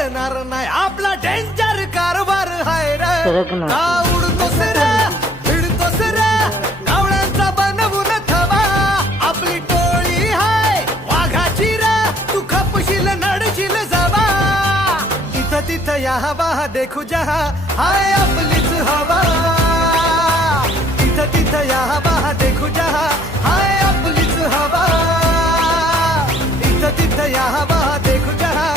कळणार नाही आपला डेंजर कारभार हाय रे. का उडतोस रे भिडतोस रे कावळ्यांचा बनवून थवा. आपली टोळी हाय वाघाची रे तू खपशील नडशील जवा. इथं तिथं या हवा देखू जहा हाय आपलीच हवा. इथं तिथं या हवा देखू जहा हाय आपलीच हवा. इथं तिथं या हवा देखू जहा